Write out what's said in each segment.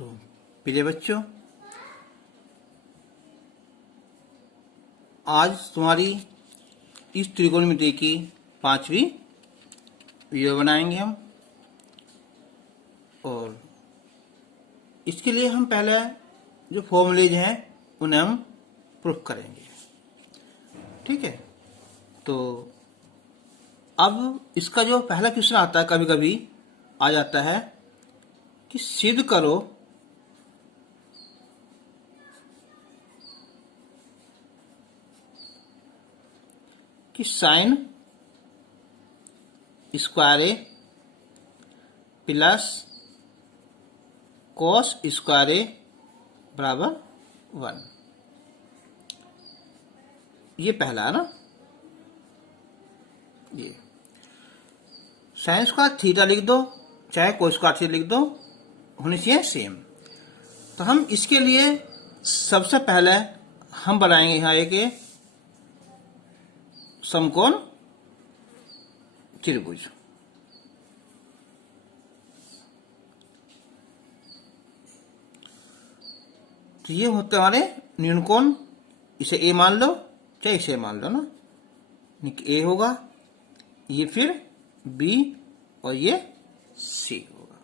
तो प्रिय बच्चों, आज तुम्हारी इस त्रिकोणमिति की 5वीं वीडियो बनाएंगे हम। और इसके लिए हम पहले जो फॉर्मूलेज हैं उन्हें हम प्रूफ करेंगे। ठीक है, तो अब इसका जो पहला क्वेश्चन आता है, कभी कभी आ जाता है कि सिद्ध करो कि sine square A plus cos square ए बराबर 1। ये पहला है ना। ये साइन स्क्वायर थीटा लिख दो, चाहे कोस स्क्वायर थीटा लिख दो, होनी चाहिए सेम। तो हम इसके लिए सबसे पहले हम बनाएंगे यहाँ एक समकोण त्रिभुज। तो ये होते हमारे न्यूनकोण। इसे ए मान लो, चाहे इसे मान लो ना। ए होगा, ये फिर बी और ये सी होगा।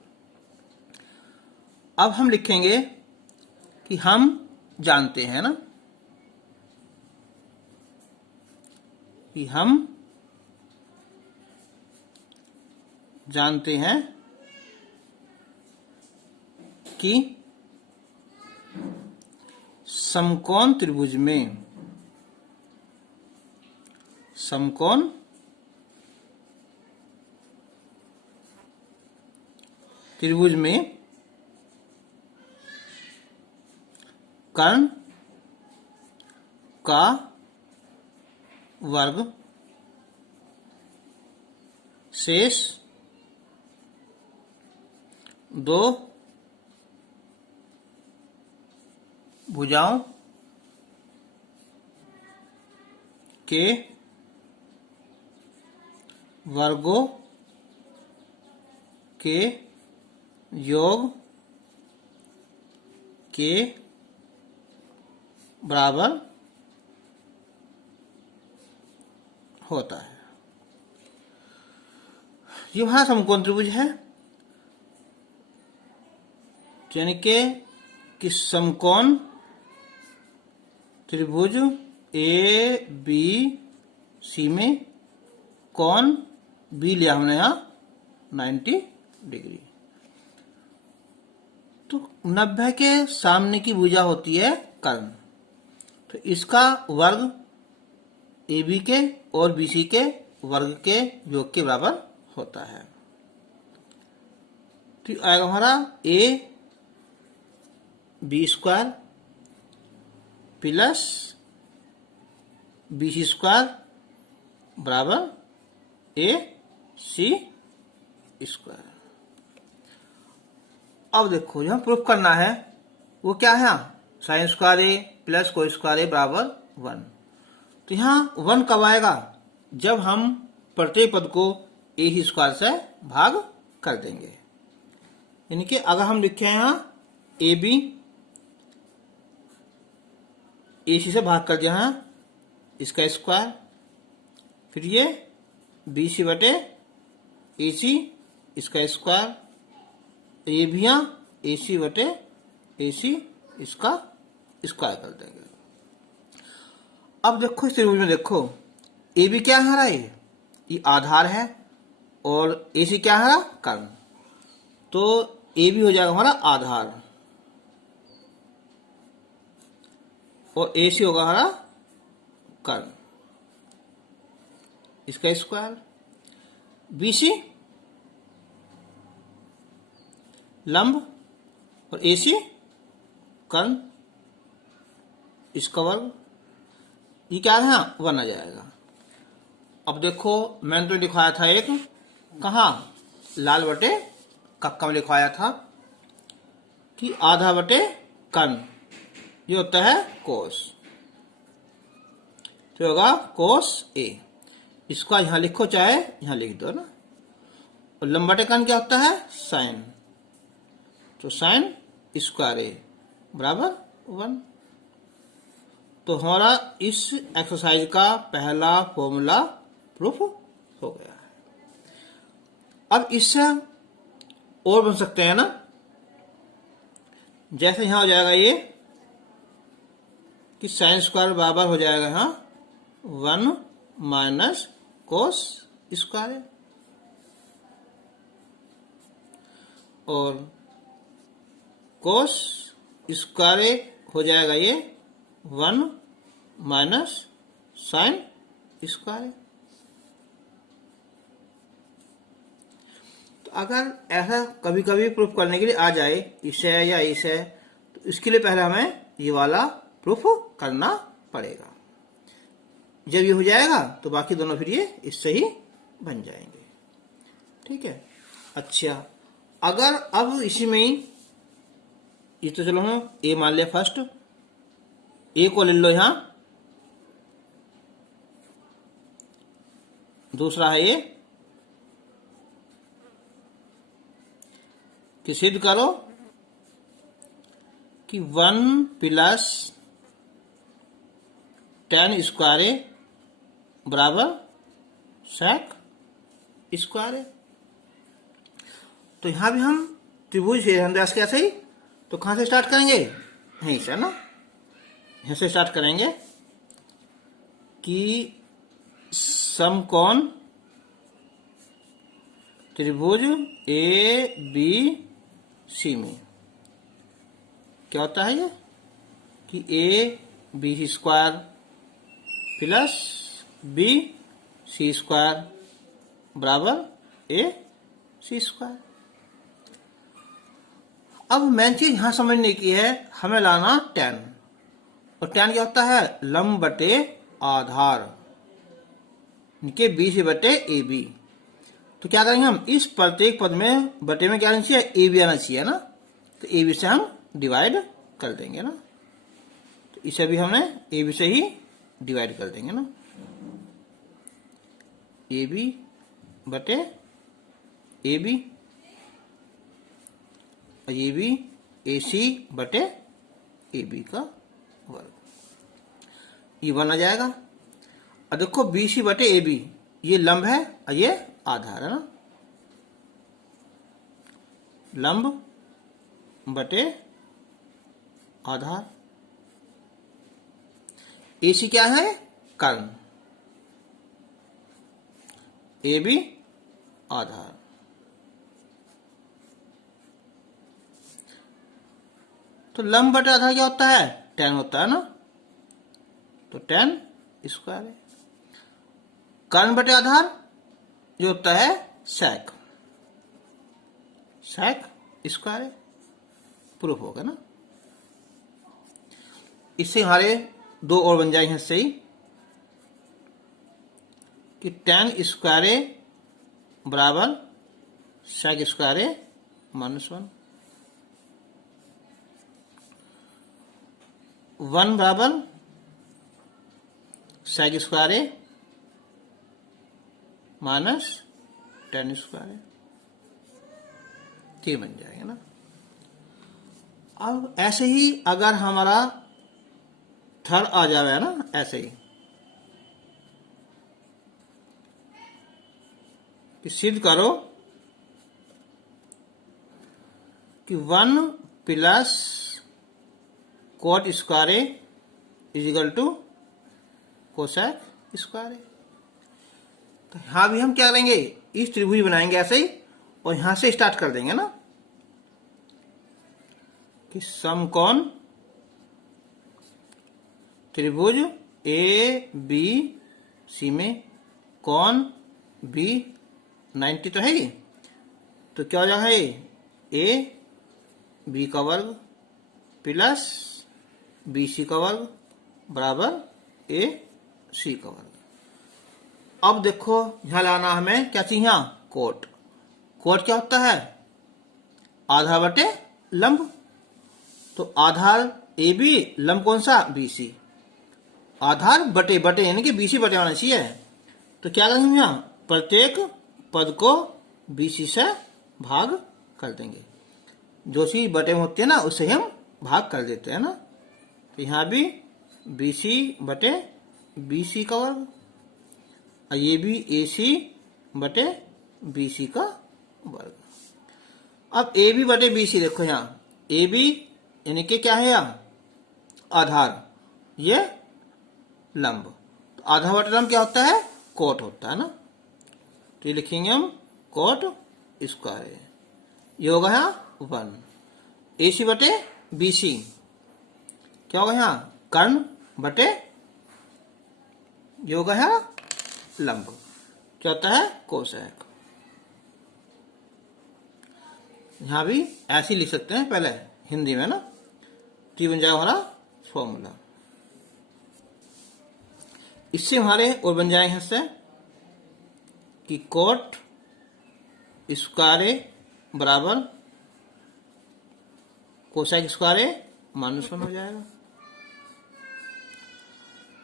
अब हम लिखेंगे कि हम जानते हैं ना कि हम जानते हैं कि समकोण त्रिभुज में कर्ण का वर्ग शेष दो भुजाओं के वर्गों के योग के बराबर होता है। ये हमारा समकोण त्रिभुज है, यानी कि समकोण त्रिभुज ए बी सी में कोण बी लिया हमने यहाँ 90 डिग्री। तो 90 के सामने की भुजा होती है कर्ण। तो इसका वर्ग ए बी के और बी सी के वर्ग के योग के बराबर होता है। तो आएगा हमारा A B square plus B C square बराबर ए सी स्क्वायर। अब देखो, जो प्रूफ करना है वो क्या है, sign square A plus cos square ए बराबर 1। तो यहाँ 1 कब आएगा, जब हम प्रत्येक पद को ए ही स्क्वायर से भाग कर देंगे। यानी कि अगर हम लिखे यहाँ ए बी ए सी से भाग कर दिया है इसका स्क्वायर, फिर ये बी सी बटे ए सी इसका स्क्वायर, ये भी यहाँ ए सी बटे ए सी इसका स्क्वायर कर देंगे। अब देखो इस त्रिभुज में देखो, ए बी क्या है, ये आधार है और ए सी क्या है, कर्ण। तो ए बी हो जाएगा हमारा आधार और ए सी होगा हमारा कर्ण, इसका स्क्वायर। बी सी लंब और ए सी कर्ण, इसका वर्ग। ये क्या है, 1 आ जाएगा। अब देखो, मैंने तो लिखवाया था एक कहाँ, लाल बटे कक्का में लिखवाया था कि आधा बटे कर्ण, ये होता है कोस। तो होगा कोस ए। इसका यहां लिखो चाहे यहां लिख दो ना। और लंबा बटे कर्ण क्या होता है, साइन। तो साइन स्क्वायर ए बराबर 1। तो हमारा इस एक्सरसाइज का पहला फॉर्मूला प्रूफ हो गया है। अब इससे और बन सकते हैं ना, जैसे यहां हो जाएगा ये कि साइन स्क्वायर बराबर हो जाएगा यहां 1 माइनस कोस स्क्वायर, और कोस स्क्वायर हो जाएगा ये 1 माइनस साइन स्क्वायर। तो अगर ऐसा कभी कभी प्रूफ करने के लिए आ जाए इसे या इसे, तो इसके लिए पहले हमें ये वाला प्रूफ करना पड़ेगा। जब ये हो जाएगा तो बाकी दोनों फिर ये इससे ही बन जाएंगे। ठीक है। अच्छा, अगर अब इसी में ही ये तो चलो हम ए मान लिया फर्स्ट, ए को ले लो यहां, दूसरा है ये कि सिद्ध करो कि 1 प्लस tan स्क्वायर ए बराबर sec स्क्वायर ए। तो यहां भी हम त्रिभुज हेरनदास के ऐसे ही, तो कहां से स्टार्ट करेंगे, यहीं से ना, यहां से स्टार्ट करेंगे कि समकोण त्रिभुज ए बी सी में क्या होता है ये कि A B square plus B C square बराबर ए सी स्क्वायर। अब मेन चीज यहां समझने की है, हमें लाना tan, और tan क्या होता है, लंब बटे आधार, इनके बी सी बटे ए बी। तो क्या करेंगे हम, इस प्रत्येक पद में बटे में क्या आना चाहिए, ए बी आना चाहिए ना, तो ए बी से हम डिवाइड कर देंगे ना, तो इसे भी हमने ए बी से ही डिवाइड कर देंगे ना, ए बी बटे ए बी, और ये भी ए सी बटे ए बी का वर्ग, ये बन आ जाएगा। और देखो बी सी बटे ए बी ये लंब है और ये आधार है ना, लंब बटे आधार। ए सी क्या है, कर्ण, ए बी आधार। तो लंब बटे आधार क्या होता है, tan होता है ना, तो tan स्क्वायर है। कर्ण बटे आधार जो होता है sec स्क्वायर है, प्रूफ होगा ना। इससे हमारे दो और बन जाएंगे इससे ही कि tan स्क्वायर बराबर sec स्क्वायर -1, 1 बराबर sec square minus tan square, ये बन जाएगा ना। अब ऐसे ही अगर हमारा थर्ड आ जाए ना, ऐसे ही कि सिद्ध करो कि 1 plus cot square is equal to cosec square. तो यहां भी हम क्या करेंगे, इस त्रिभुज बनाएंगे ऐसे ही, और यहां से स्टार्ट कर देंगे ना कि समकोण त्रिभुज ए बी सी में कोण बी 90 तो है ही, तो क्या हो जाएगा, ए बी का वर्ग प्लस बी सी का वर्ग बराबर ए सी का वर्ग। अब देखो यहां लाना हमें क्या चाहिए, यहाँ कोट। कोट क्या होता है, आधार बटे लंब, तो आधार ए बी, लंब कौन सा, बी सी, आधार बटे बटे यानी कि बी सी बटे होना चाहिए। तो क्या करेंगे, यहाँ प्रत्येक पद को बी सी से भाग कर देंगे। जो चीज बटे में होती है ना उससे ही हम भाग कर देते हैं ना। तो यहाँ भी BC बटे BC का वर्ग, और ये भी AC बटे BC का वर्ग। अब AB बटे BC देखो, यहाँ AB यानी कि क्या है, यहाँ आधार, ये लंब। तो आधार बटे लंब क्या होता है, कोट होता है ना। तो ये लिखेंगे हम कोट स्क्वायर। ये होगा यहाँ 1। AC बटे BC क्या होगा, यहाँ कर्ण बटे, ये होगा यहाँ लंब, क्या होता है कोसेक। यहां भी ऐसे ही लिख सकते हैं पहले हिंदी में ना। तो ये बन जाएगा हमारा फॉर्मूला। इससे हमारे और बन जाएंगे इससे कि कोट स्क्वायर बराबर कोसेक स्क्वायर -1 हो जाएगा,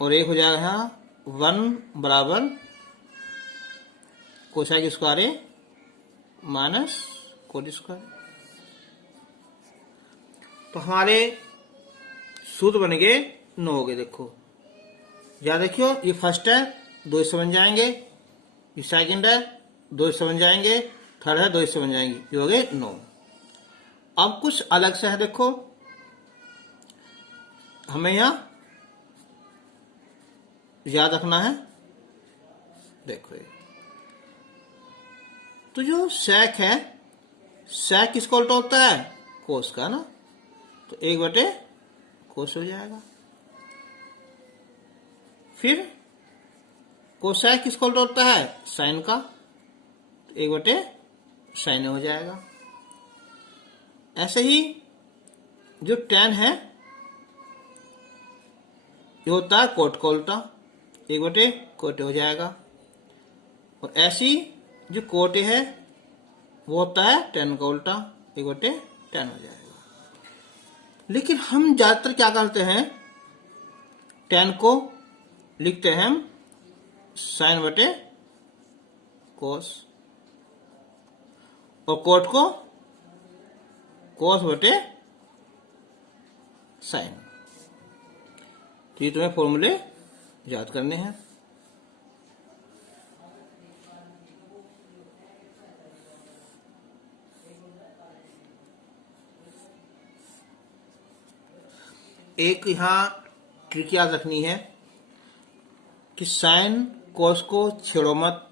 और एक हो जाएगा यहाँ 1 बराबर cosec square minus cot square. तो हमारे सूत्र बन गए 9 हो गए। देखो याद रखियो, ये फर्स्ट है 2 इससे बन जाएंगे, ये सेकंड है 2 इससे बन जाएंगे, थर्ड है 2 इससे बन जाएंगे, ये हो गए 9। अब कुछ अलग से है, देखो हमें यहां याद रखना है। देखो ये तो जो सेक है, सेक किसका उल्टा होता है, कोस का ना। तो 1 बटे कोस हो जाएगा। फिर कोसेक किसका उल्टा होता है, साइन का। तो 1 बटे साइन हो जाएगा। ऐसे ही जो tan है ये होता है कोट का उल्टा, 1 बटे कोट हो जाएगा। और ऐसी जो कोट है वो होता है tan का उल्टा, 1 बटे tan हो जाएगा। लेकिन हम ज्यादातर क्या करते हैं, tan को लिखते हैं हम साइन बटे कोस, और कोट को कोस बटे साइन। तो ये तुम्हें फॉर्मूले याद करने हैं। एक यहां ट्रिक याद रखनी है कि साइन कोस को छेड़ो मत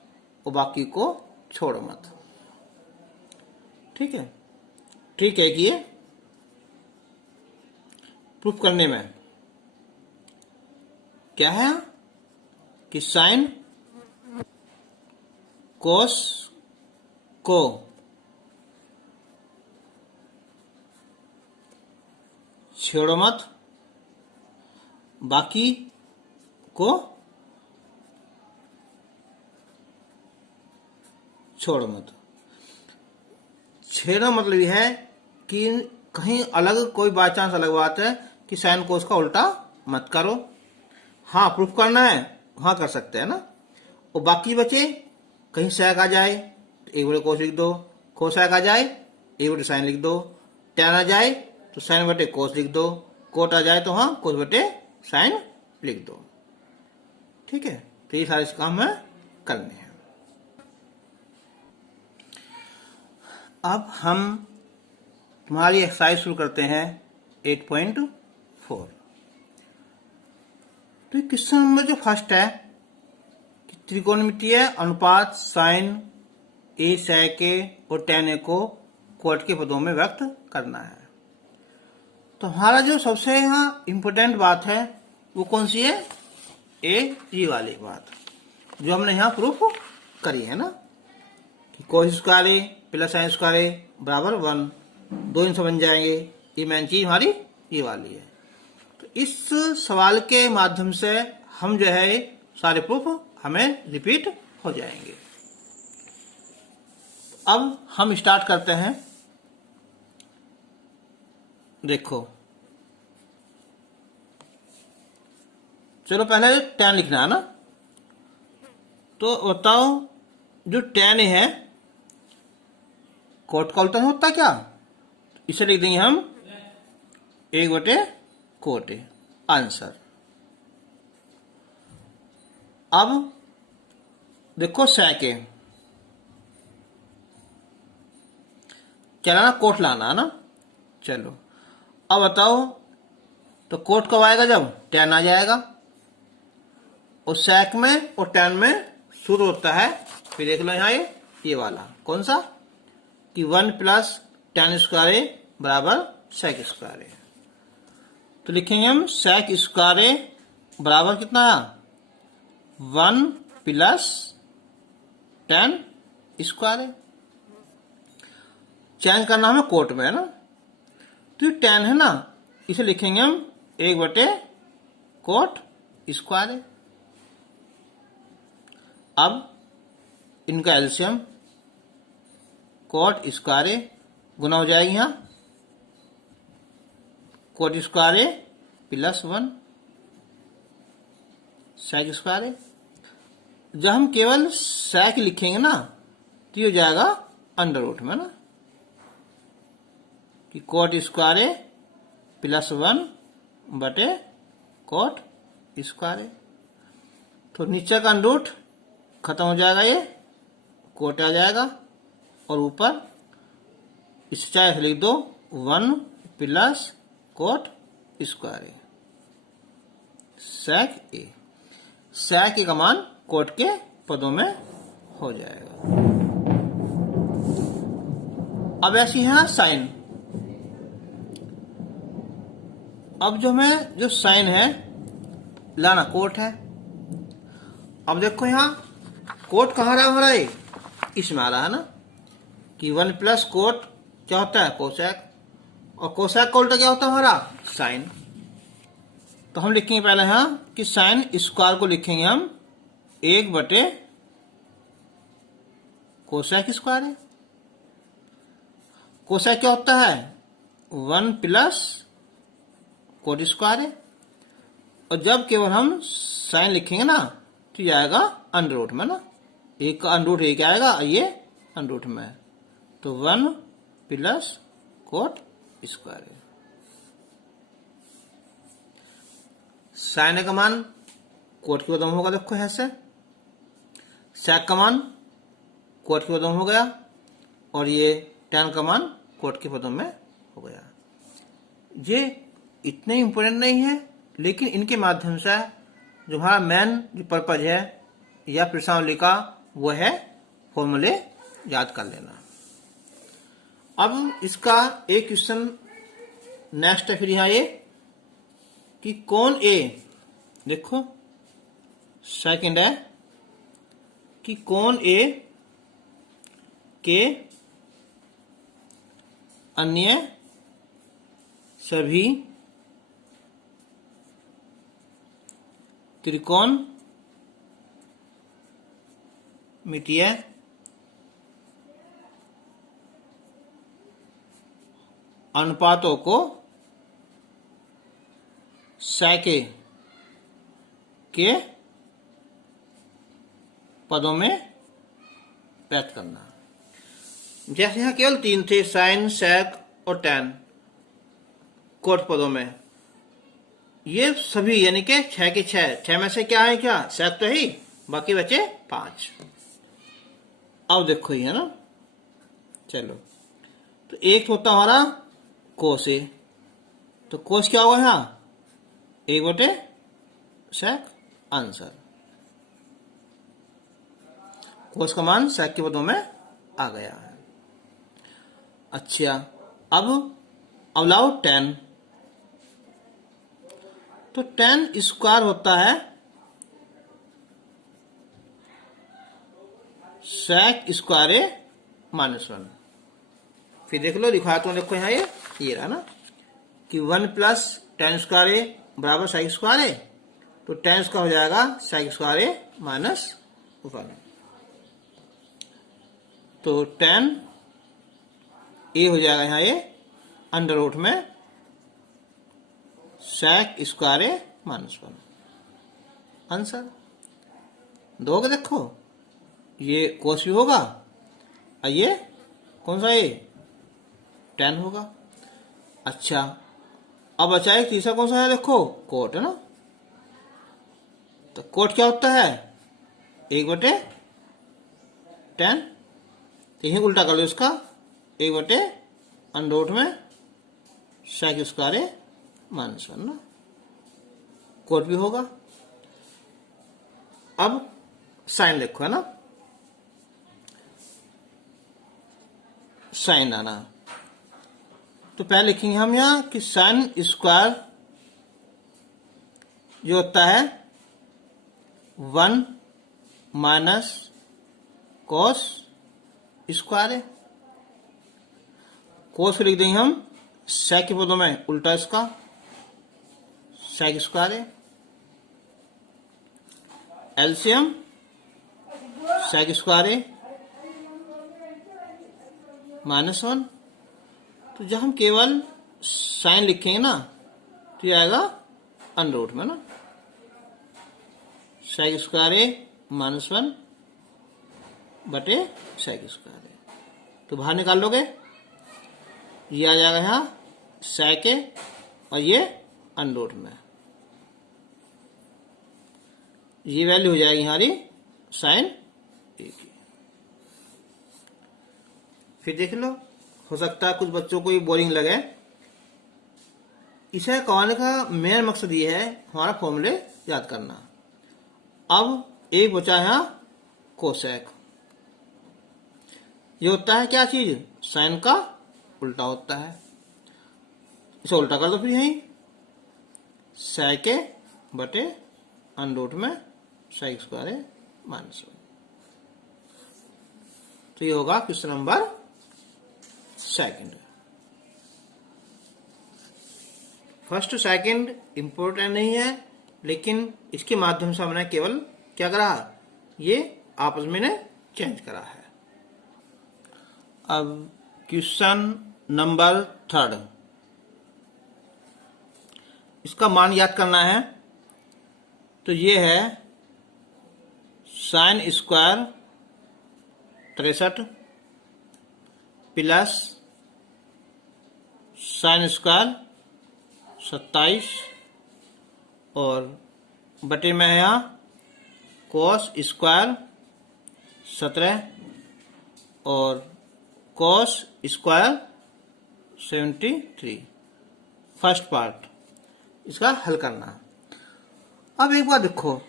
और बाकी को छोड़ो मत। ठीक है, ठीक है कि ये प्रूफ करने में क्या है कि साइन कोस को छेड़ो मत, बाकी को छोड़ो मत। छेड़ो मतलब यह है कि कहीं अलग कोई बाई चांस अलग बात है कि साइन कोस का उल्टा मत करो। हाँ प्रूफ करना है, हाँ कर सकते हैं ना। और बाकी बचे कहीं सेक आ जाए तो 1 बटे कोस लिख दो, कोसेक आ जाए 1 बटे साइन लिख दो, tan आ जाए तो साइन बटे कोस लिख दो, कोट आ जाए तो हाँ कोस बटे साइन लिख दो। ठीक है, तो ये सारे काम है करने हैं। अब हम तुम्हारी एक्सरसाइज शुरू करते हैं 8.4। तो क्वेश्चन नंबर जो फर्स्ट है कि त्रिकोणमितीय अनुपात साइन ए सेक ए और tan ए को कोट के पदों में व्यक्त करना है। तो हमारा जो सबसे यहाँ इंपोर्टेंट बात है वो कौन सी है, ये वाली बात जो हमने यहाँ प्रूफ करी है ना कि कोस square A plus sine square ए बराबर 1, 2 इनसे बन जाएंगे। ये मेन चीज हमारी ये वाली है। तो इस सवाल के माध्यम से हम जो है सारे प्रूफ हमें रिपीट हो जाएंगे। अब हम स्टार्ट करते हैं। देखो चलो पहले tan लिखना है ना। तो बताओ जो tan है कोट का उल्टा होता क्या, इसे लिख देंगे हम 1/कोट ए आंसर। अब देखो sec ए, चला ना कोट लाना है ना। चलो अब बताओ, तो कोट कब आएगा? जब tan आ जाएगा, और sec में और tan में सूत्र होता है, फिर देख लो यहाँ ये वाला कौन सा, कि 1 + tan स्क्वायर ए बराबर sec स्क्वायर ए। तो लिखेंगे हम sec स्क्वायर ए बराबर कितना, 1 + tan स्क्वायर ए। चेंज करना हमें कोट में है ना, तो ये tan है ना, इसे लिखेंगे हम 1/कोट स्क्वायर ए। अब इनका एलसीएम कोट स्क्वायर ए गुना हो जाएगी, यहाँ कोट स्क्वायर ए +1 sec स्क्वायर ए। जब हम केवल sec लिखेंगे ना, तो ये हो जाएगा अंडर रूट में ना, कि कोट स्क्वायर ए +1/कोट स्क्वायर ए। तो नीचे का अंडर रूट खत्म हो जाएगा, ये कोट आ जाएगा, और ऊपर इस चाहे लिख दो 1 + कोट स्क्वायर ए sec ए। sec ए का मान कोट के पदों में हो जाएगा। अब ऐसी है साइन। अब जो हमें जो साइन है लाना कोट है। अब देखो यहाँ कोट कहाँ रहा हमारा, ये इसमें आ रहा है ना, कि 1 + कोट क्या होता है, कोसेक, और कोसेक का उल्टा क्या होता है हमारा, साइन। तो हम लिखेंगे पहले यहाँ कि साइन स्क्वायर को लिखेंगे हम 1/कोसेक स्क्वायर है। कोसेक क्या होता है, 1 + कोट स्क्वायर है, और जब केवल हम साइन लिखेंगे ना, तो ये आएगा अंडर रूट में ना, एक का अंडर रूट एक आएगा, ये अंडर रूट में है, तो 1 + कोट स्क्वायर है। साइन का मान कोट के पदों में होगा, देखो ऐसे, sec का मान कोट के पदों में हो गया, और ये tan का मान कोट के पदों में हो गया। ये इतने इंपॉर्टेंट नहीं है, लेकिन इनके माध्यम से जो हमारा मेन जो पर्पज है या प्रश्नावली का, वो है फॉर्मूले याद कर लेना। अब इसका एक क्वेश्चन नेक्स्ट है फिर यहाँ ये, कि कौन ए, देखो सेकंड है, कि कौन ए के अन्य सभी त्रिकोण मितीय अनुपातों को sec ए के पदों में व्यक्त करना। जैसे यहाँ केवल 3 थे, साइन, sec और tan, कोट पदों में, ये सभी यानी कि 6 के 6 में से क्या है, क्या sec तो ही, बाकी बचे 5। अब देखो ये है ना, चलो, तो एक होता हमारा कोस ए, तो कोस क्या होगा यहाँ, 1/sec आंसर। कोस का मान sec के पदों में आ गया है। अच्छा, अब लाओ tan। तो tan स्क्वायर होता है sec स्क्वायर ए -1। फिर देख लो, दिखाया तो देखो यहाँ ये रहा ना, कि 1 + tan स्क्वायर ए बराबर sec स्क्वायर ए, तो tan स्क्वायर हो जाएगा sec स्क्वायर ए -1। तो tan ए हो जाएगा यहाँ ये अंडर रूट में sec स्क्वायर ए -1 आंसर। दोगे देखो, ये कोस भी होगा, और ये कौन सा, ये tan होगा। अच्छा, अब बचा एक तीसरा कौन सा है, देखो कोट है ना। तो कोट क्या होता है, 1/10। तो यही उल्टा कर लो इसका, 1/√में सेक स्क्वायर ए -1 ना, कोट भी होगा। अब साइन लिखो है ना, साइन आना। तो पहले लिखेंगे हम यहां कि साइन स्क्वायर जो होता है 1 माइनस कॉस स्क्वायर है। कोस को लिख देंगे हम सेक के पदों में, उल्टा इसका सेक स्क्वायर है। एलसीएम सेक स्क्वायर है -1। तो जब हम केवल साइन लिखेंगे ना तो ये आएगा अंडर में ना, सेक स्क्वायर है -1 बटे सेक स्क्वायर है। तो बाहर निकाल लोगे, ये आ जाएगा यहाँ सेक है और ये अंडर में, ये वैल्यू हो जाएगी हमारी साइन ए की। फिर देख लो, हो सकता है कुछ बच्चों को ये बोरिंग लगे। इसे करवाने का मेन मकसद ये है हमारा फॉर्मूले याद करना। अब एक बचा है यहाँ कोसेक, ये होता है क्या चीज, साइन का उल्टा होता है। इसे उल्टा कर दो फिर यहीं, सेक ए बटे अंडर में सेक स्क्वायर है -1। तो ये होगा question number second. First second important नहीं है, लेकिन इसके माध्यम से हमने केवल क्या करा, ये आपस में ने चेंज करा है। अब क्वेश्चन नंबर थर्ड, इसका मान याद करना है। तो ये है sine square 63 plus sine square 27 और बटे में है यहाँ कॉस स्क्वायर 17 और कॉस स्क्वायर 73। फर्स्ट पार्ट इसका हल करना। अब एक बार देखो,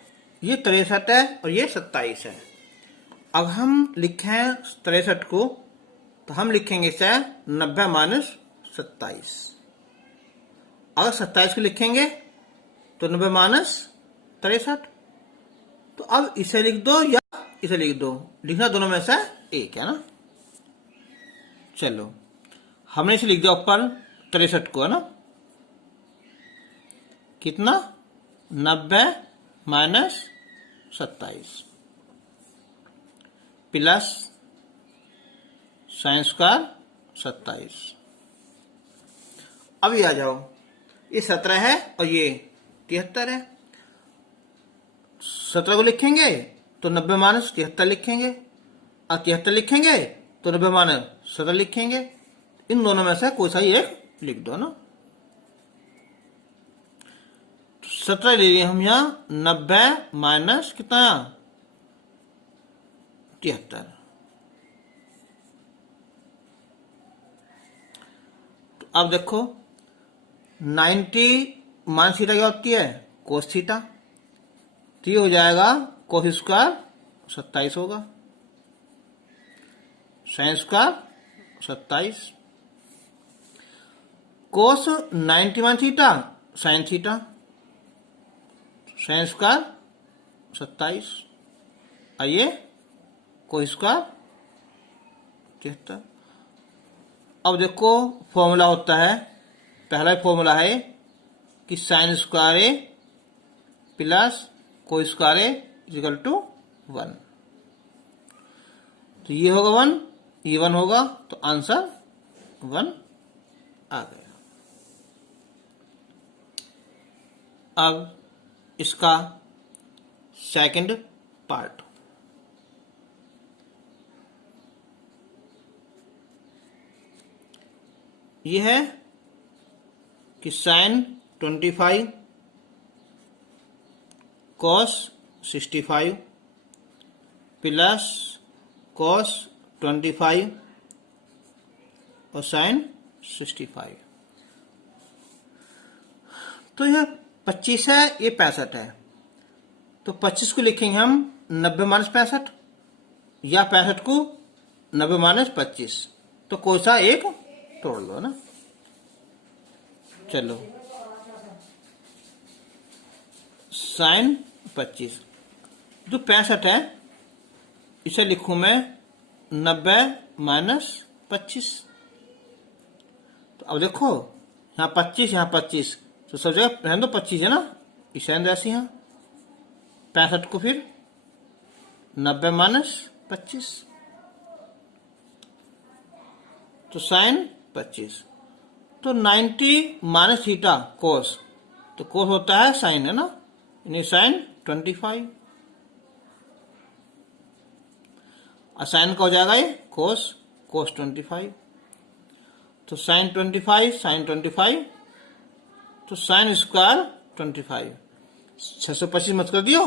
ये 63 है और ये 27 है। अब हम लिखें 63 को, तो हम लिखेंगे इसे 90 माइनस 27। अगर 27 को लिखेंगे तो 90 माइनस 63। तो अब इसे लिख दो या इसे लिख दो, लिखना दोनों में से एक है ना। चलो, हमने इसे लिख दिया ऊपर 63 को है ना, कितना 90 माइनस 27 प्लस साइन स्क्वायर 27। अब ये आ जाओ, ये 17 है और ये 73 है। 17 को लिखेंगे तो 90 माइनस 73 लिखेंगे, और 73 लिखेंगे तो 90 माइनस 17 लिखेंगे। इन दोनों में से कोई सा एक लिख दो ना। 17 ले लिए हम यहाँ, 90 माइनस कितना 73। तो अब देखो 90 माइनस थीटा क्या होती है, कोस थीटा। तो ये हो जाएगा कोस स्क्वायर 27 होगा, साइन स्क्वायर 27, कोस 90 minus theta sine theta, sine square 27 और ये कोस स्क्वायर 73। अब देखो फॉर्मूला होता है, पहला फॉर्मूला है कि sine square A plus cos square A equal to 1। तो ये होगा 1, ये 1 होगा, तो आंसर 1 आ गया। अब इसका सेकंड पार्ट, ये है कि साइन 25 कॉस 65 प्लस कॉस 25 और साइन 65। तो यह 25 है, ये 65 है, तो 25 को लिखेंगे हम 90 माइनस 65 या 65 को 90 माइनस 25, तो कोई सा एक तोड़ लो ना। चलो साइन 25, जो 65 है इसे लिखूं मैं 90 माइनस 25। तो अब देखो यहाँ 25 यहाँ 25, तो सब जगह रहने दो 25 है ना, इस ऐसी यहाँ 65 को फिर 90 माइनस 25, तो साइन 25। तो 90 माइनस थीटा कोस, तो कोस होता है साइन है ना, यानी साइन 25 और साइन का हो जाएगा ये कोस, कोस 25। तो साइन 25 साइन 25, तो साइन स्क्वायर 25 625 मत कर दियो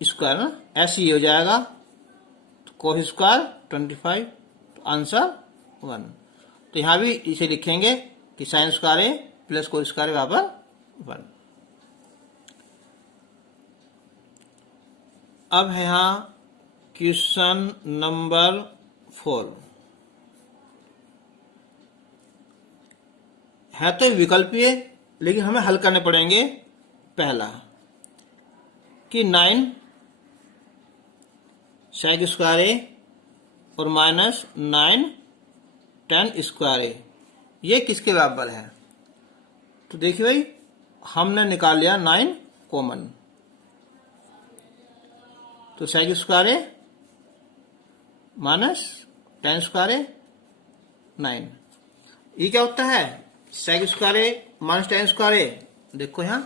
स्क्वायर ना, ऐसे ही हो जाएगा। तो कोस स्क्वायर 25, तो आंसर 1। तो यहां भी इसे लिखेंगे कि sine square A plus cos square बराबर 1। अब है यहां क्वेश्चन नंबर 4, है तो विकल्पीय लेकिन हमें हल करने पड़ेंगे। पहला कि 9 सेक स्क्वायर ए और माइनस 9 tan स्क्वायर ए, ये किसके बराबर है। तो देखिए भाई हमने निकाल लिया 9 कॉमन, तो सेक स्क्वायर ए माइनस tan स्क्वायर ए 9, ये क्या होता है सेक स्क्वायर ए माइनस tan स्क्वायर ए। देखो यहां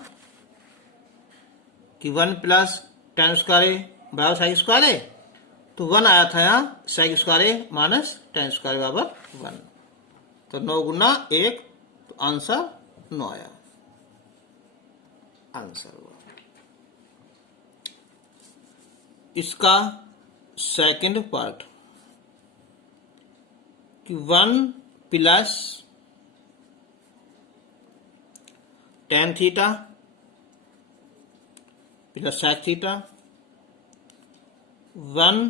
कि 1 प्लस tan स्क्वायर ए बराबर सेक स्क्वायर ए, तो 1 आया था यहाँ सेक स्क्वायर ए माइनस tan स्क्वायर बराबर 1, तो 9 गुना 1, तो आंसर 9 आया, आंसर हुआ। इसका सेकंड पार्ट कि 1 plus tan theta plus sec theta, 1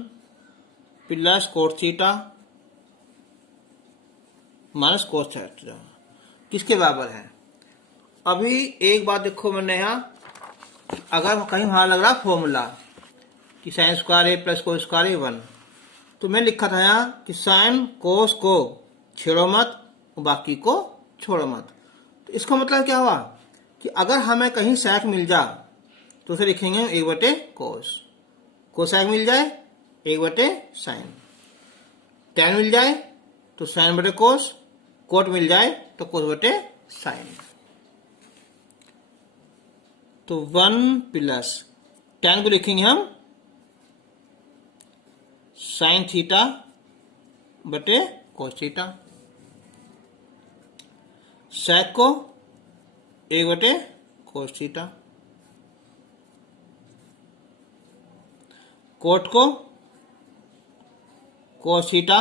plus cos theta minus cos theta किसके बराबर है। अभी एक बात देखो, मैंने यहाँ अगर कहीं वहां लग रहा फॉर्मूला कि sine square A plus cos square ए 1, तो मैं लिखा था यहाँ कि साइन कोस को छेड़ो मत, बाकी को छोड़ो मत। तो इसका मतलब क्या हुआ कि अगर हमें कहीं सेक मिल जा तो उसे लिखेंगे 1/कोस, कोसेक मिल जाए 1/साइन, tan मिल जाए तो sin/कोस, कोट मिल जाए तो कोस/साइन। तो 1 प्लस tan को लिखेंगे हम साइन थीटा बटे कोस थीटा, सेक को 1/कोस थीटा, कोट को कोस थीटा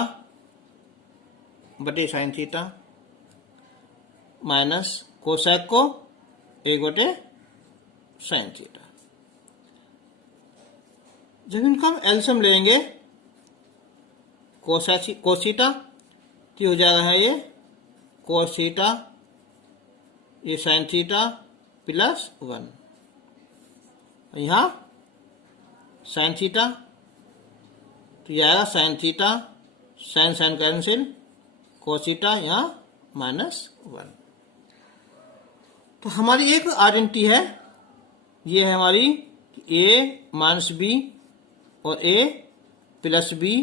बटे साइन थीटा, माइनस कोसेक को 1/साइन थीटा। जब इनका हम एलसीएम लेंगे कोस थीटा, तो हो जाएगा है ये कोस थीटा, ये साइन थीटा प्लस 1, यहाँ साइन थीटा, तो यह आएगा sine theta, sine sine cancel, cos theta यहाँ -1। तो हमारी एक आइडेंटिटी है, ये है हमारी a माइनस बी और a प्लस बी,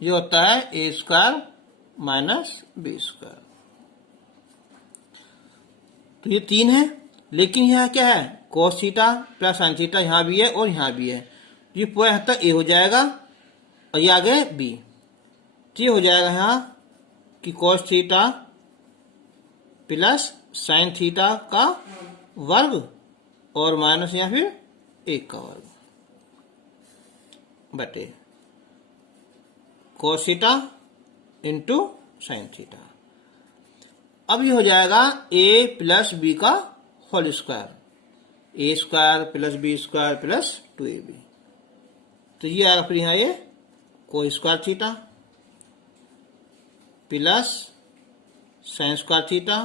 ये होता है a square minus B square. तो ये 3 है, लेकिन यहाँ क्या है cos theta plus sine theta, यहाँ भी है और यहाँ भी है, ये पूरा यहाँ तक a हो जाएगा और ये आगे b, तो ये हो जाएगा यहाँ कि कोस थीटा प्लस साइन थीटा का वर्ग और माइनस या फिर 1 का वर्ग बटे cos theta into sine theta. अब ये हो जाएगा a प्लस बी का whole square, A square plus B square plus 2ab। तो ये आएगा फिर यहाँ ये cos square theta plus sine square theta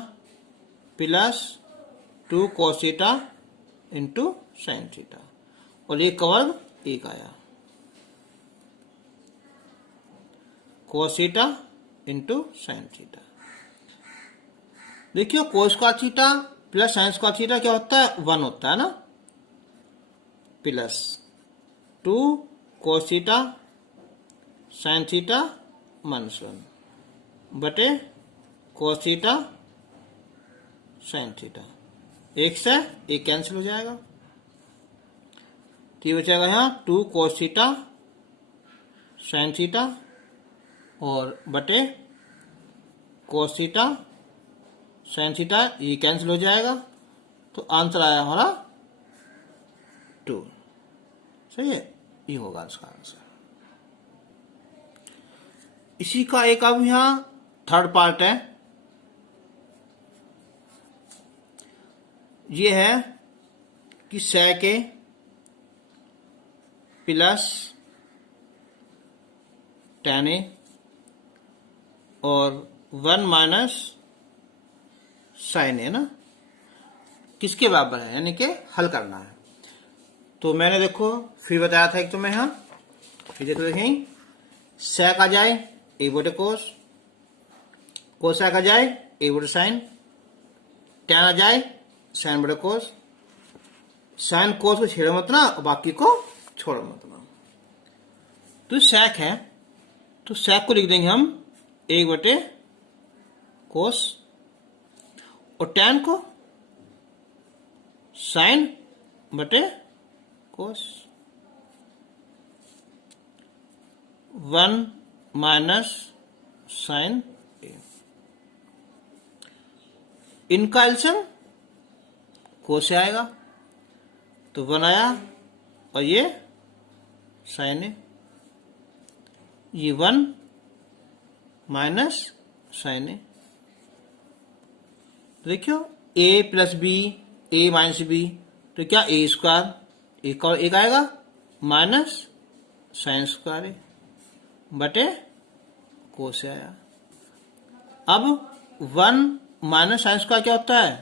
plus 2 cos theta into sine theta और एक का वर्ग 1 आया, cos theta into sine theta. देखिए cos square theta plus sine square theta क्या होता है, 1 होता है ना, plus 2 cos theta sine theta -1 बटे cos थीटा साइन थीटा। 1 से 1 कैंसिल हो जाएगा, तो ये बचेगा यहाँ 2 cos थीटा साइन थीटा और बटे cos थीटा साइन थीटा, ये कैंसिल हो जाएगा, तो आंसर आया हमारा 2। सही है, ये होगा इसका आंसर। इसी का एक अब यहाँ थर्ड पार्ट है, ये है कि sec a plus tan a और 1 माइनस साइन ए ना किसके बराबर है, यानी कि हल करना है। तो मैंने देखो फिर बताया था एक तो मैं यहाँ फिर देखो देखें, sec आ जाए a बटे कोस, कोस आ जाए a बटे साइन, tan आ जाए साइन बटे कोस, साइन कोस को छेड़ो मत ना, बाकी को छोड़ो मत ना। तो sec है, तो sec को लिख देंगे हम 1 बटे कोस और tan को साइन बटे कोस, 1 माइनस साइन ए। इनका एलसीएम कोस से आएगा, तो 1 आया और ये साइन ए, ये 1 माइनस साइन ए। देखियो a plus B a minus B, तो क्या a स्क्वायर एक आएगा माइनस साइन स्क्वायर ए बटे कोस से आया। अब 1 माइनस साइन स्क्वायर क्या होता है,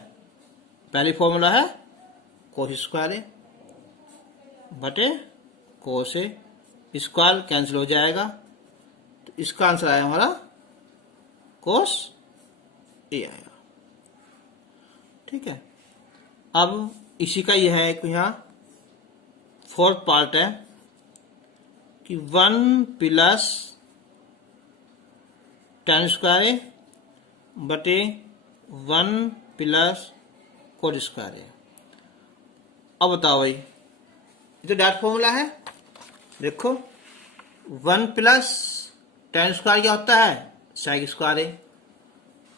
पहली फॉर्मूला है कोस स्क्वायर ए बटे कोस ए, स्क्वायर कैंसिल हो जाएगा, तो इसका आंसर आया हमारा कोस ए आया। ठीक है, अब इसी का यह है कि यहाँ फोर्थ पार्ट है कि 1 प्लस tan स्क्वायर ए बटे 1 प्लस कोट स्क्वायर ए। अब बताओ भाई, ये तो डायरेक्ट फॉर्मूला है, देखो 1 प्लस tan स्क्वायर क्या होता है, sec स्क्वायर ए,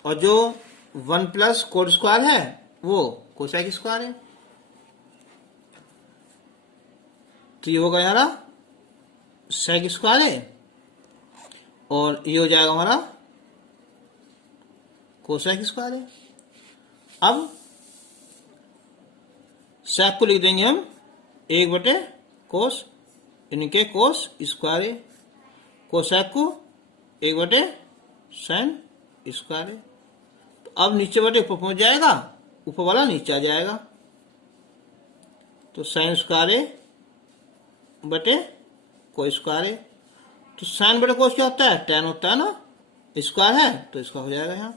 और जो 1 प्लस कोट स्क्वायर है वो कोसेक स्क्वायर है। तो ये होगा हमारा sec स्क्वायर है और ये हो जाएगा हमारा कोसेक स्क्वायर है। अब sec को लिख देंगे हम 1 बटे कोस, यानी के कोस स्क्वायर है, कोसेक को 1 बटे साइन स्क्वायर है। तो अब नीचे बटे ऊपर पहुंच जाएगा, ऊपर वाला नीचे आ जाएगा, तो साइन स्क्वायर ए बटे कोस स्क्वायर ए। तो साइन बटे कोस क्या होता है, tan होता है ना, स्क्वायर है तो इसका हो जाएगा यहाँ,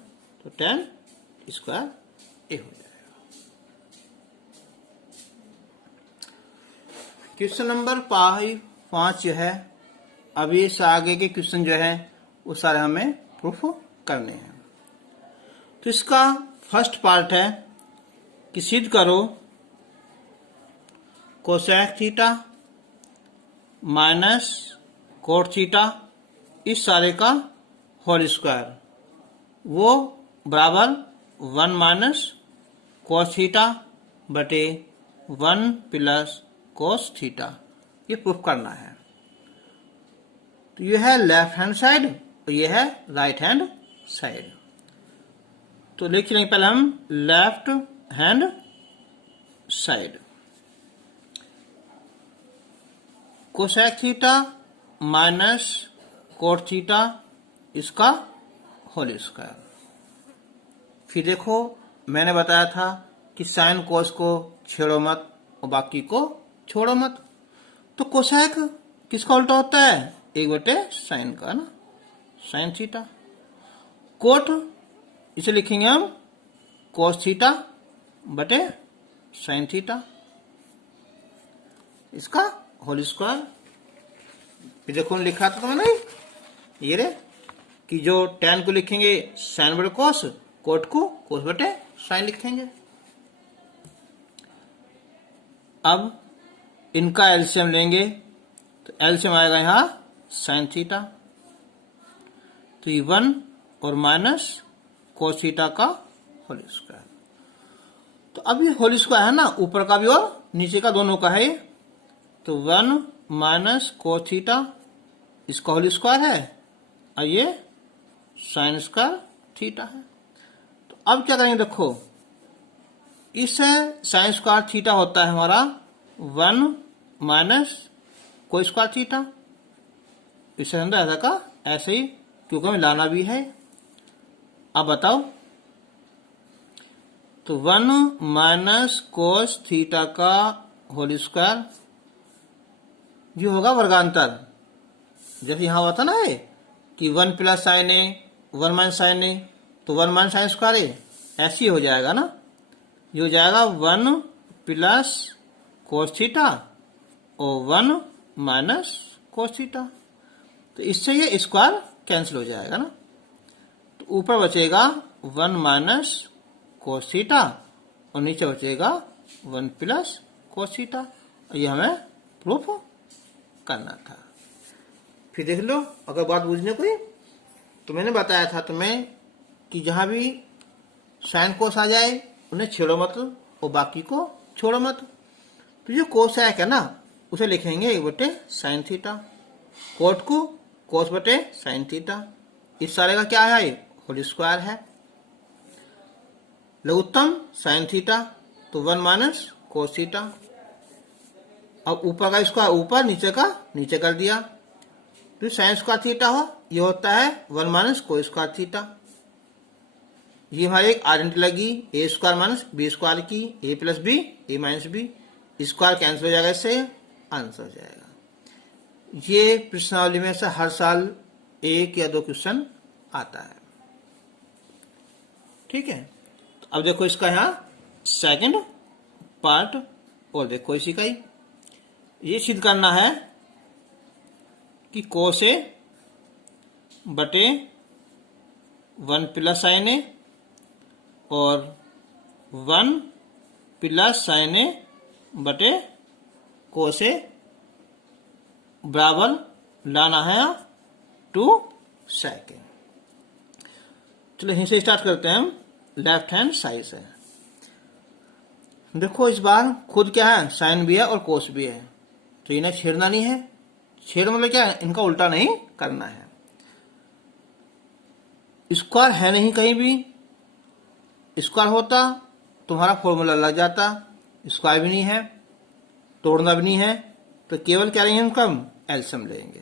तो tan स्क्वायर ए हो जाएगा। क्वेश्चन नंबर 5 जो है, अभी इस आगे के क्वेश्चन जो है वो सारे हमें प्रूफ करने हैं। तो इसका फर्स्ट पार्ट है कि सिद्ध करो cosec theta minus cot theta इस सारे का होल स्क्वायर वो बराबर 1 माइनस cos थीटा बटे 1 प्लस cos थीटा, ये प्रूफ करना है। तो ये है लेफ्ट हैंड साइड और ये है राइट हैंड साइड। तो लिख लेंगे पहले हम left hand side, cosec theta minus cot theta इसका होल स्क्वायर। फिर देखो मैंने बताया था कि साइन कोस को छेड़ो मत और बाकी को छोड़ो मत। तो कोसेक किसका उल्टा होता है? 1/sin का ना, साइन थीटा। कोट इसे लिखेंगे हम कोस थीटा बटे साइन थीटा, इसका होल स्क्वायर। फिर देखो लिखा था तो मैंने ये रे कि जो tan को लिखेंगे साइन बटे कोस, कोट को कोस बटे साइन लिखेंगे। अब इनका एलसीएम लेंगे तो एलसीएम आएगा यहां साइन थीटा, तो ये 1 और माइनस कोस थीटा का होल स्क्वायर। तो अब ये होल स्क्वायर है ना, ऊपर का भी और नीचे का दोनों का है, तो 1 माइनस कोस थीटा इसका होल स्क्वायर है और ये साइन स्क्वायर थीटा है। तो अब क्या करेंगे, देखो इससे साइन स्क्वायर थीटा होता है हमारा 1 माइनस कोस स्क्वायर थीटा, इससे अंदर ऐसा का ऐसे ही, क्योंकि हमें लाना भी है। अब बताओ, तो 1 माइनस कोस थीटा का होल स्क्वायर ये होगा वर्गांतर, जैसे यहां हुआ था ना ये कि 1 प्लस साइन ए 1 माइनस साइन ए, तो 1 माइनस साइन स्क्वायर ए, ऐसे ही हो जाएगा ना। ये हो जाएगा 1 प्लस कोस थीटा और 1 माइनस कोस थीटा, तो इससे ये स्क्वायर कैंसिल हो जाएगा ना। तो ऊपर बचेगा 1 माइनस कोस थीटा और नीचे बचेगा 1 प्लस कोस थीटा। ये हमें प्रूफ करना था। फिर देख लो, अगर बात बुझने कोई, तो मैंने बताया था तुम्हें कि जहां भी साइन कोस आ जाए उन्हें छेड़ो मत और बाकी को छोड़ो मत। तो जो कोसेक है ना उसे लिखेंगे 1/sin थीटा, कोट को कोस बटे साइन थीटा, इस सारे का क्या है? होल स्क्वायर है। लघुत्तम साइन थीटा तो 1 माइनस कोस थीटा। अब ऊपर का स्क्वायर ऊपर, नीचे का नीचे कर दिया, तो साइन स्क्वायर थीटा हो ये होता है 1 माइनस कोस स्क्वायर थीटा। ये हमारी एक आइडेंटिटी लगी ए स्क्वायर माइनस बी स्क्वायर की, ए प्लस बी ए माइनस बी, स्क्वायर कैंसिल हो जाएगा, इससे आंसर हो जाएगा। ये प्रश्नावली में से हर साल 1 या 2 क्वेश्चन आता है, ठीक है। तो अब देखो इसका यहाँ सेकंड पार्ट और देखो इसी का ही, ये सिद्ध करना है कि कोस ए बटे 1 प्लस साइन ए और 1 प्लस साइन ए बटे कोस ए बराबर लाना है 2 सेकेंड। चलो यहीं से स्टार्ट करते हैं हम लेफ्ट हैंड साइड से। देखो इस बार खुद क्या है, साइन भी है और कोस भी है, तो इन्हें छेड़ना नहीं है। छेड़ मतलब क्या है, इनका उल्टा नहीं करना है। स्क्वायर है नहीं कहीं भी, स्क्वायर होता तुम्हारा फॉर्मूला लग जाता, स्क्वायर भी नहीं है, तोड़ना भी नहीं है, तो केवल क्या लेंगे हम एलसीएम लेंगे।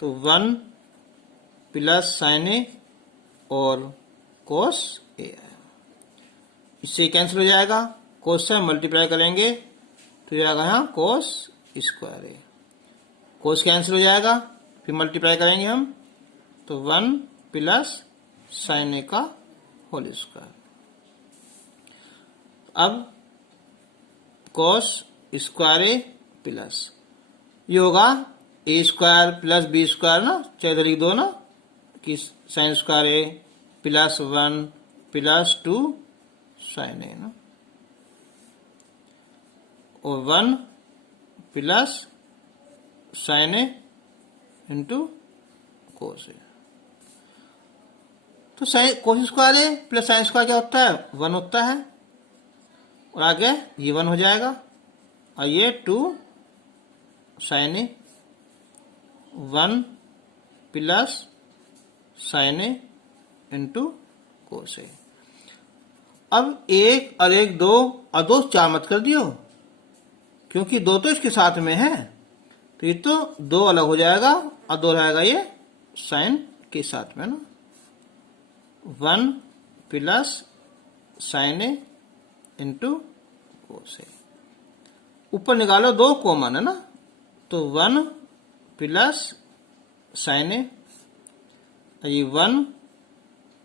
तो 1 प्लस साइन ए और कोस ए है, इससे कैंसिल हो जाएगा, कोस से मल्टीप्लाई करेंगे तो ये आएगा यहाँ कोस स्क्वायर ए, कोस कैंसिल हो जाएगा, फिर मल्टीप्लाई करेंगे हम तो 1 प्लस साइन ए का होल स्क्वायर। अब कोस स्क्वायर ए प्लस ये होगा ए स्क्वायर प्लस बी स्क्वायर ना, चाहे लिख दो ना कि sine square A plus 1 plus 2 sign ए ना, और 1 प्लस साइन ए इंटू कोस ए। तो sine cos square A plus sine square क्या होता है, 1 होता है, और आगे ये 1 हो जाएगा, और ये 2 साइन ए, 1 प्लस साइन ए इंटू कोस ए। अब 1 और 1 2 और 2 4 मत कर दियो, क्योंकि 2 तो इसके साथ में है, तो ये तो 2 अलग हो जाएगा और 2 रहेगा ये साइन के साथ में ना, 1 प्लस साइन ए इंटू कोस ए। ऊपर निकालो 2 कॉमन है ना, तो 1 प्लस साइन ए, ये 1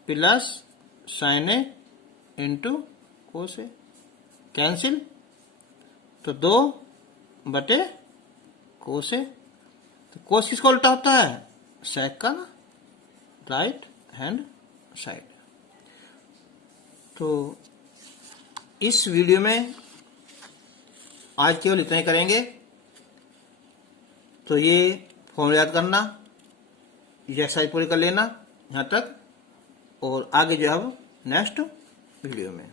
प्लस साइन ए इंटू कोस ए, कैंसिल, तो 2 बटे कोस ए। तो कोस किसका उल्टा होता है, सेक का ना, राइट हैंड साइड। तो इस वीडियो में आज केवल इतना ही करेंगे। तो ये फॉर्मूला याद करना, ये एक्सरसाइज पूरी कर लेना यहाँ तक, और आगे जो है नेक्स्ट वीडियो में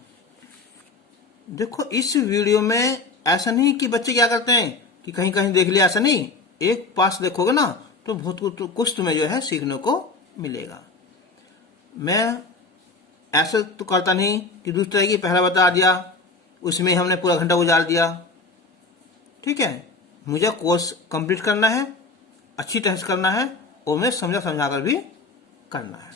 देखो। इस वीडियो में ऐसा नहीं कि बच्चे क्या करते हैं कि कहीं कहीं देख लिया, ऐसा नहीं, एक पास देखोगे ना तो बहुत कुछ तुम्हें जो है सीखने को मिलेगा। मैं ऐसा तो करता नहीं कि दूसरी तरह की पहला बता दिया, उसमें हमने पूरा घंटा गुजार दिया, ठीक है। मुझे कोर्स कंप्लीट करना है, अच्छी तरह से करना है, और मैं समझा कर भी करना है।